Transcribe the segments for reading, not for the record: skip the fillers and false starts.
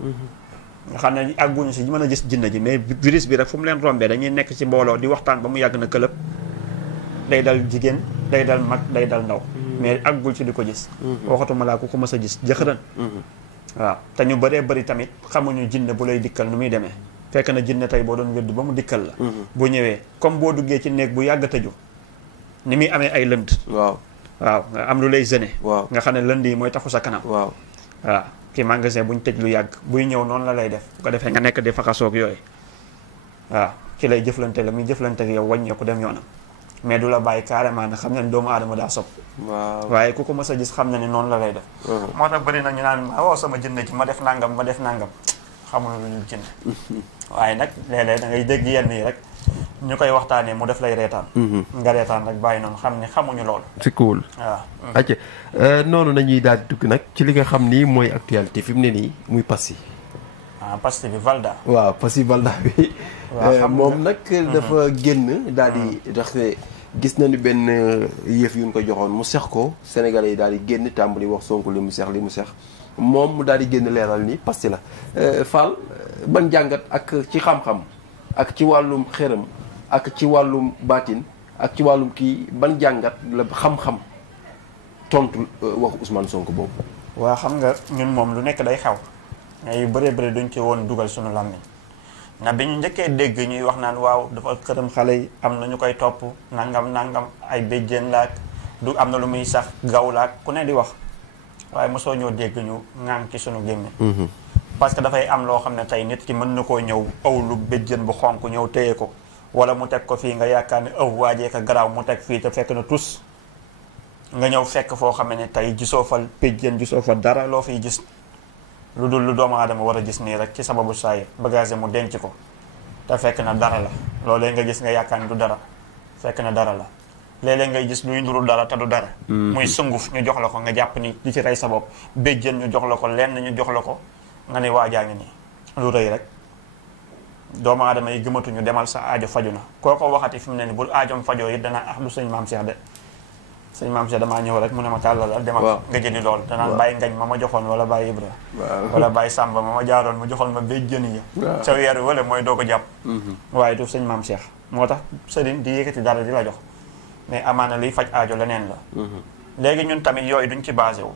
nga xam ne àgguñu si mën a gis jinne ji mais virus bi rek fu mu leen rombee dañuy nekk ci mbooloo di waxtaan ba mu yàgg na këlëb day dal jigéen day dal mag day dal ndaw mais àggul ci di ko gis waxatuma laa ku ko mës a gis jëxëran waaw te ñu bëree bëri tamit xamuñu jinne bu lay dikkal nu muy demee fekk na jinne tey boo doon wéddu ba mu dikkal la bu ñëwee comme boo duggee ci néeg bu yàgg tëju ni muy amee ay lënd waaw nga am lu lay gêné nga xam ne lënd yi mooy taxu sa kanam waaw ci magasin bu ñu tëj lu yàgg buy ñëw noonu la lay def bu ko defee nga nekk di faxasoog yooyu waaw ci lay jëflante la muy jëflante ak yow wàññeeku dem yoonam mais du la bàyyi carrément ne xam na ni doomu aadama daa sob waaye ku ko mës a gis xam na ni noonu la lay def moo tax bëri na ñu naan waaw sama jënd ci ma def nangam xamul lu ñu jënd waaye nag léeg-léeg da ngay dégg yenn yi rek ñu koy waxtaanee mu def lay reetaan nga reetaan rek bàyyi noonu xam ni xamuñu loolu c'est cool waaw acca noonu nañuy daal di dugg nag ci li nga xam ni mooy actualité fi mu ne nii muy Passy Passy bi Valda waaw Passy Valda bi moom nag dafa génn daal di ndax gis nañu benn yëf yu ñu ko joxoon mu sex ko Sénégalais yi daal di génn tàmbali wax Sonko li mu sex moom mu daal di génn leeral ni Passy la Fall ban jàngat ak ci xam-xam ak ci wàllum xërëm ak ci wàllum baatin ak ci wàllum kii ban jàngat la xam-xam tontu waxu Ousmane Sonko boobu. waa xam nga ñun moom lu nekk day xew ngay bëree bëri duñ ci woon dugal suñu làmmiñ na bi ñu njëkkee dégg ñuy wax naan waaw dafa xërëm xale yi am na ñu koy topp nangam ay béjjén laak du am na lu muy sax gaw laak ku ne di wax waaye mosoo ñoo dégg ñu ŋaan ci suñu gémmiñ parce que dafay am loo xam ne tey nit ki mën na koo ñëw aw lu béjjén bu xonk ñëw téye ko wala mu teg ko fii nga yaakaar ne waajee ka garaaw mu teg fii te fekk na tus nga ñëw fekk foo xam ne tey gisoo fa béjjén gisoo fa dara loo fiy gis lu dul lu doomu aadama war a gis nii rek ci sababu saay bagage mu denc ko te fekk na dara la loolee nga gis nga yaakaar ne du dara fekk na dara la léeg-léeg ngay gis luy nduru dara te du dara muy sunguf ñu jox la ko nga jàpp ni di ci rey sa bopp béjjén ñu jox la ko lenn ñu jox la ko nga ne waajaa ngi nii lu rëy rek doomu aadama yi gëmatuñu demal sa aajo faju na koo ko waxati fi mu ne ni bul aajom fajoo yi danaa du sëñ maam Cheikh de sëñ maam Cheikh damaa ñëw rek mu ne ma tàllalal demal nga jëndi lool danaan bàyyi ngañ ma joxoon wala bàyyi Ibra wala bàyyi Samba ma jaaroon ma joxoon ma béy jën yi sa weer wala mooy doo ko jàpp waaye du sëñ maam Cheikh moo tax sëriñ di yëkkati dara di la jox mais amaana liy faj aajo leneen la léegi ñun tamit yooyu duñ ci basé wu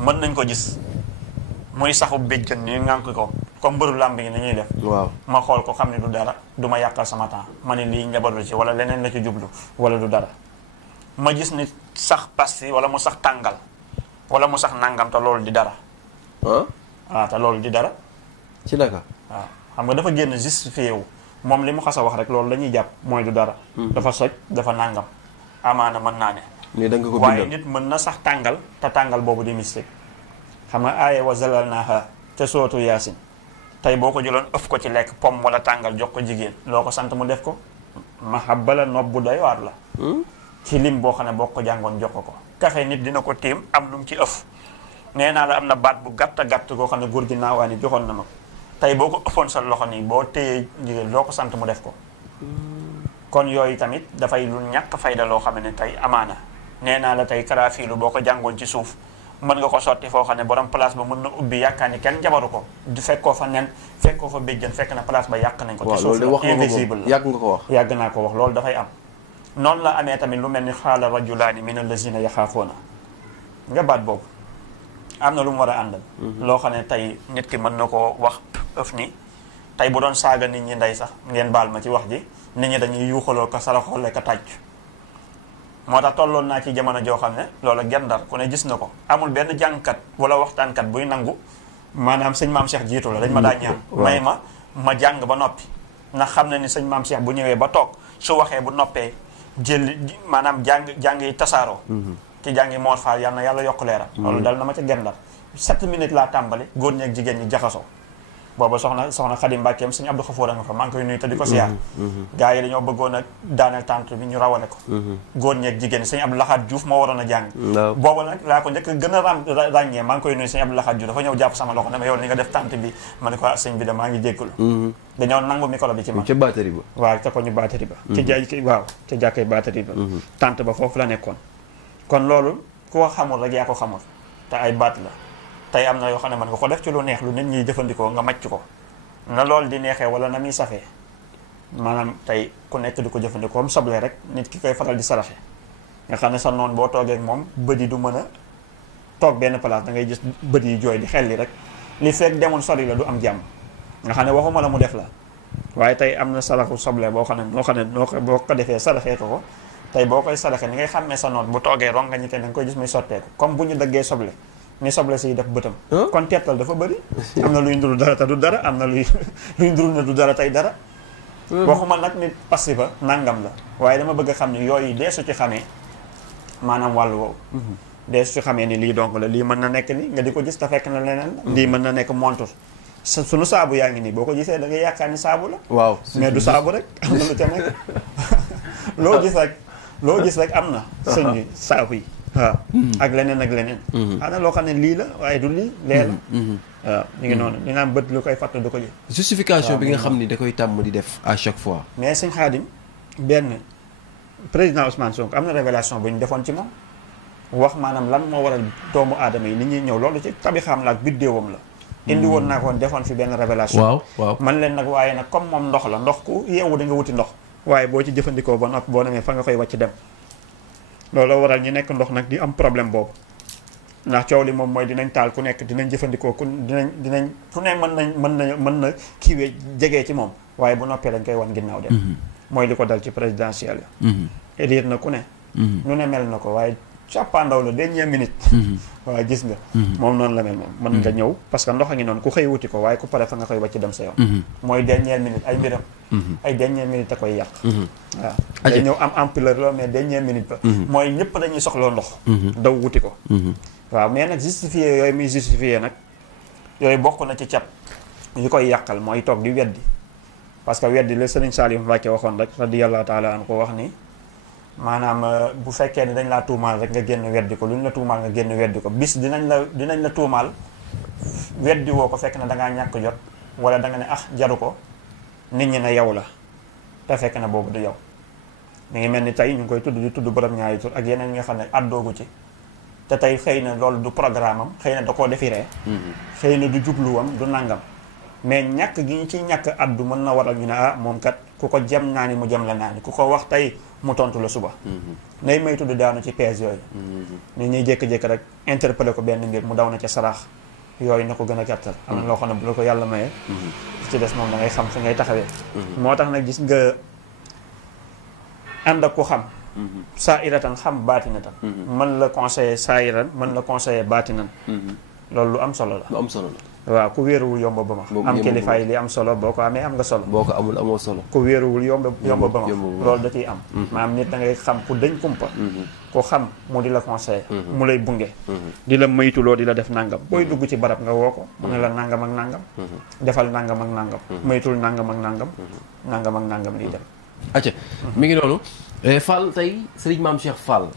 mën nañ ko gis muy saxu béjjën ni ngànk ko comme mbëru làmb yi ni ñuy def ma xool ko xam ne du dara du ma yàqal sama temps ma ne lii njabaru ci wala leneen la ci jublu wala du dara ma gis ni sax Passy wala mu sax tàngal wala mu sax nangam te loolu di dara te loolu di dara ci naka waaw xam nga dafa génn justifié wu moom li mu xas a wax rek loolu dañuy jàpp mooy du dara dafa soj dafa nangam amaana mën naa ne mais da nga ko waaye nit mën na sax tàngal te tàngal boobu di mystique xam nga aaye wa zalalnaaha te sootu yaasin tey boo ko jëloon ëf ko ci lekk pomme wala tàngal jox ko jigéen loo ko sant mu def ko mahabba la nopp bu doy waar la ci lim boo xam ne boo ko jàngoon jox ko café nit dina ko tiim am lu mu ci ëf nee naa la am na baat bu gàtt goo xam ne góor gi naawaani joxoon na ma ko tey boo ko ëppoon sa loxo nii boo téyee jigéen loo ko sant mu def ko kon yooyu tamit dafay lu ñàkk fayda loo xam ne tey amaana nee naa la tey karaafiilu boo ko jàngoon ci suuf mën nga ko sotti foo xam ne borom place ba mën na ubbi yaakaar ni kenn jabaru ko du fekkoo fa nen fekkoo fa béjjën fekk na place ba yàq nañ ko te suuf la invisible la yàgg nga ko wax yàgg naa ko wax loolu dafay am noonu la amee tamit lu mel ni xaala rajulaani min allazina yaxaafoona nga baat boobu am na lu mu war a àndal loo xam ne tey nit ki mën na koo wax ëf ni tey bu doon saaga nit ñi ndey sax ngeen baal ma ci wax ji nit ñi dañuy yuuxaloo ko saraxoole ko tàcc moo tax tolloon naa ci jamono joo xam ne loola gendar ku ne gis na ko amul benn jàngkat wala waxtaankat buy nangu maanaam sëñ maam Cheikh jiitu la dañ ma daa ñaan may ma jàng ba noppi ndax xam na ni sëñ maam Cheikh bu ñëwee ba toog su waxee bu noppee jël maanaam jàng yi tasaaroo ci jàng yi Mor Fall yàlla na yàlla yokk leeram loolu dal na ma ca gendar 7 minutes laa tàmbali góor ñi ak jigéen ñi jaxasoo booba soxna Xadim Mbàkkeem sëñ Abdou Xafoor a nga fa maa ngi koy nuyu te di ko siyaar gars yi dañoo bëggoon a daaneel tànt bi ñu rawale ko góor ñeeg jigéen ñi sëñ Abdou Lahat Diouf moo waroon a jàng booba nag laa ko njëkk gën a ràññee maa ngi koy nuyu sëñ Abdou Lahat Diouf dafa ñëw jàpp sama loxo ne ma yow li nga def tànt bi ma ne ko sëñ bi de maa ngi jéggul dañoo nangu micro bi ci man ca batterie ba waaw te ko ñu batterie ba ca jàkkee batterie ba tànt ba foofu la nekkoon kon loolu ku ko xamul rek yaa ko xamul te ay baat la tey am na yoo xam ne mën nga ko def ci lu neex lu nit ñi jëfandikoo nga màcc ko na loolu di neexee wala na muy safee maanaam tey ku nekk di ko jëfandikoo comme soble rek nit ki koy faral di saraxe nga xam ne sa noonu boo toogee ak moom bët yi du mën a toog benn place da ngay gis bët yi jooy di xel li rek li fekk demul sori la du am jàmm nga xam ne waxuma la mu def la waaye tey am na saraxu soble boo xam ne boo ko defee saraxee ko tey boo koy saraxe ni ngay xàmmee sa noon bu toogee ron nga ñi te da nga koy gis muy sotteeku comme bu ñu dëggee soble ni soble siy def bëtam kon teetal dafa bëri am na luy nduru dara te du dara am na luy nduru ne du dara tey dara waxuma nag nit passi ba nangam la waaye dama bëgg a xam ne yooyu dee su ci xamee maanaam wàllu woowu dee su ci xamee ni lii donc la lii mën na nekk ni nga di ko gis te fekk na leneen lii mën na nekk montur suñu saabu yaa ngi nii boo ko gisee da ngay yaakaar ni saabu la waaw mais du saabu rek am na lu ca nekk loo gis rek am na sëñ bi saabu yi waaw ak leneen ana loo xam ne lii la waaye du lii lee la waaw ñu ngi noonu li naan bët lu koy fàtt du ko ji justification bi nga xam ni da koy tàmm di def à chaque fois mais sëñ Xaadim benn président Ousmane Sonko am na révélation bu ñu defoon ci moom wax maanaam lan moo waral doomu aadama yi ni ñuy ñëw loolu ci tabixaam la ak biddéewam la indi woon naa ko woon defoon fi benn révélation waaw man leen nag waaye nag comme moom ndox la ndox ku yeewu da nga wuti ndox waaye boo ci jëfandikoo ba noppi boo demee fa nga koy wàcc dem loolu waral ñu nekk ndox nag di am problème boobu ndax coow li moom mooy dinañ taal ku nekk dinañ jëfandikoo ku dinañ ku ne mën na kiiwee jegee ci moom waaye bu noppee dañ koy wan ginnaaw dem mooy li ko dal ci présidentielle élire na ku ne ñu ne mel na ko waaye càppaandaw la dernière minute waaw gis nga moom noonu la mel moom mën nga ñëw parce que ndox a ngi noonu ku xëy wuti ko waaye ku pare fa nga koy wàcc dem sa yoon mooy dernière minute ay mbiram ay dernière minute a koy yàq waaw day ñëw am ampleur loolu mais dernière minute ba mooy ñëpp dañuy soxloo ndox daw wuti ko waaw mais nag justifié yooyu muy justifié nag yooyu bokk na ci cat yi koy yàqal mooy toog di weddi parce que weddi la Sëriñ Saliou Mbacké waxoon rek radiyallahu taala an ko wax ni maanaam bu fekkee ni dañ laa tuumaal rek nga génn weddi ko lu ñu la tuumaal nga génn weddi ko bis dinañ la tuumaal weddi woo ko fekk na dangaa ñàkk jot wala da nga ne jaru ko nit ñi ne yow la te fekk na boobu du yow mi ngi mel ni tey ñu ngi koy di tudd borom ñaari tur ak yeneen yi nga xam ne àddoogu ci te tey xëy na loolu du programme am xëy na da koo defiree xëy na du jubluwam du nangam mais ñàkk gi ñu ci ñàkk addu mën na waral ñu ne moom kat ku ko jëm naa ni mu jëm la naa ni ku ko wax tey mu tontu la suba nay may tudd daanu ci pees yooyu ni ñuy jékki-jékki rek interpellé ko benn mbir mu daw na ca saraax yooyu na ko gën a gàttal am na loo xam ne bu la ko yàlla mayee ci des moom da ngay xam fi ngay taxawee moo tax nag gis nga ànd ak ku xam saa iratan xam baatinatan mën la conseiller saa iran mën la conseiller baatinan loolu lu am solo la lu am solo la waaw ku wéeruwul yomb ba ma am kilifa yi li am solo boo ko amee am nga solo boo ko amul amoo solo ku wéeruwul yomb ba ma loolu da ciy am maanaam nit da ngay xam ku dañ kumpa ku xam mu di la conseiller mu lay bunge di la maytuloo di la def nangam booy dugg ci barab nga woo ko mu ne la nangam ak nangam defal nangam ak nangam maytul nangam ak nangam nangam ak nangam liy dem acca mi ngi noonu Fall tey Serigne Mame Cheikh Fall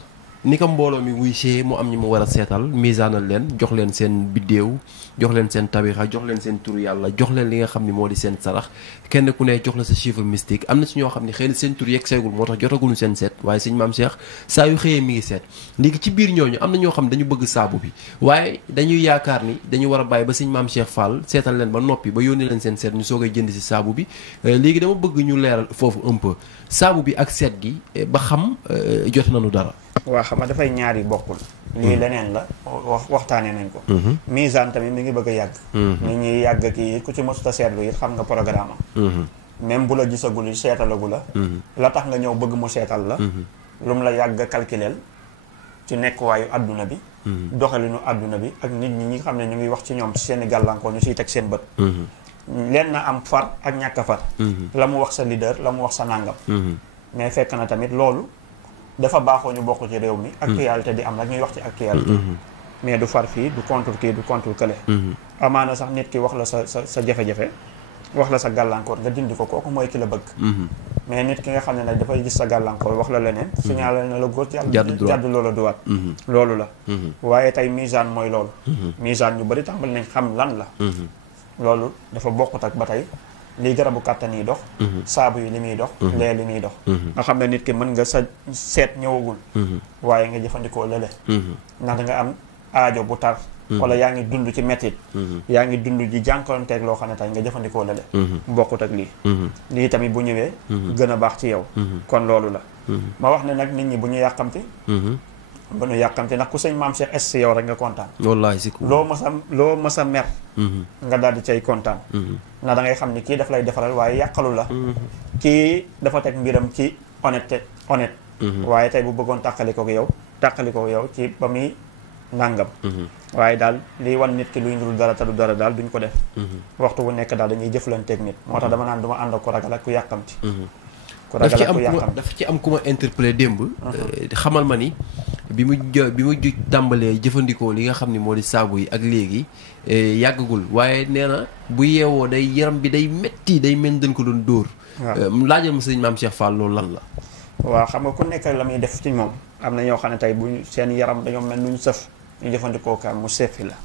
ni ko mbooloo mi wuy see mu am ñi mu war a seetal misaanal leen jox leen seen biddéew jox leen seen tabixa jox leen seen tur yàlla jox leen li nga xam ni moo di seen sarax kenn ku ne jox la sa chiffre mystique am na si ñoo xam ne xëy na seen tur yegg seegul moo tax jotaguñu seen seet waaye sëñ Mame Cheikh saa yu xëyee mi ngi seet léegi ci biir ñooñu am na ñoo xam ne dañu bëgg saabu bi waaye dañuy yaakaar ni dañu war a bàyyi ba sëñ Mame Cheikh Fall seetal leen ba noppi ba yónnee leen seen seet ñu soogay jënd si saabu bi léegi dama bëgg ñu leeral foofu un peu saabu bi ak seet gi ba xam jot nañu dara. waaw xam nga dafay ñaari bokkul lii leneen la waxtaanee nañ ko misaan tamit mi ngi bëgg a yàgg nit ñi yàgg kii ku ci mësuta seetlu it xam nga programme am même bu la gisagul yi seetalagu la tax nga ñëw bëgg mu seetal la lu mu la yàgg calculeel ci nekkuwaayu adduna bi doxalinu adduna bi ak nit ñi nga xam ne ñu ngi wax ci ñoom ci seeni gàllankoor ñu siy teg seen bët leen na am far ak ñàkk far la mu wax sa leader la mu wax sa nàngam mais fekk na tamit loolu dafa baaxoo ñu bokk ci réew mi actualité di am rek ñuy wax ci actualité mais du far fii du contre kii du contre kële amaana sax nit ki wax la sa jafe-jafe wax la sa gàllankoor nga dindi ko kooku mooy ki la bëgg mais nit ki nga xam ne nag dafay gis sa gàllankoor wax la leneen signalé na la góor jàdd loola duwaat loolu la waaye tey misaan mooy loolu misaan ñu bari tàmbali nañ xam lan la loolu dafa bokkut ak ba tey lii garabu kàttan yi dox saabu yi li muy dox lee li muy dox nga xam ne nit ki mën nga sa seet ñëwagul waaye nga jëfandikoo lële ndax da nga am aajo bu tar wala yaa ngi dund ci mettit yaa ngi dund ji jànkoonteeg loo xam ne tey nga jëfandikoo la le bokkut ak lii tamit bu ñëwee gën a baax ci yow kon loolu la ma wax ne nag nit ñi bu ñu yàqamti bu ñu yàqamti ndax ku sëñ maam Cheikh es si yow rek nga kontaan wallaahi si loo mës a mer nga daal di cay kontaan ndax da ngay xam ni kii daf lay defaral waaye yàqalu la kii dafa teg mbiram ci honnête waaye tey bu bëggoon tàqalikoo yow ci ba muy nàngam waaye daal lii wan nit ki luy ndul dara te du dara daal duñ ko def waxtu bu nekk daal dañuy jëflanteeg nit moo tax dama naan du ma ànd ak ku ragal ak ku yàqamti dafa ci am ku ma interpellé démb xamal ma ni bi mu tàmbalee jëfandikoo li nga xam ni moo di saabu yi ak léegi yàggagul waaye nee na bu yeewoo day yaram bi day metti day mel dañ ko doon dóor laajal ma sëñ maam Cheikh Fall loolu lan la waaw xam nga ku nekk la muy def ci moom am na ñoo xam ne tey bu seen yaram dañoo mel nuñ sëf ñu jëfandikoo ka mu seefi la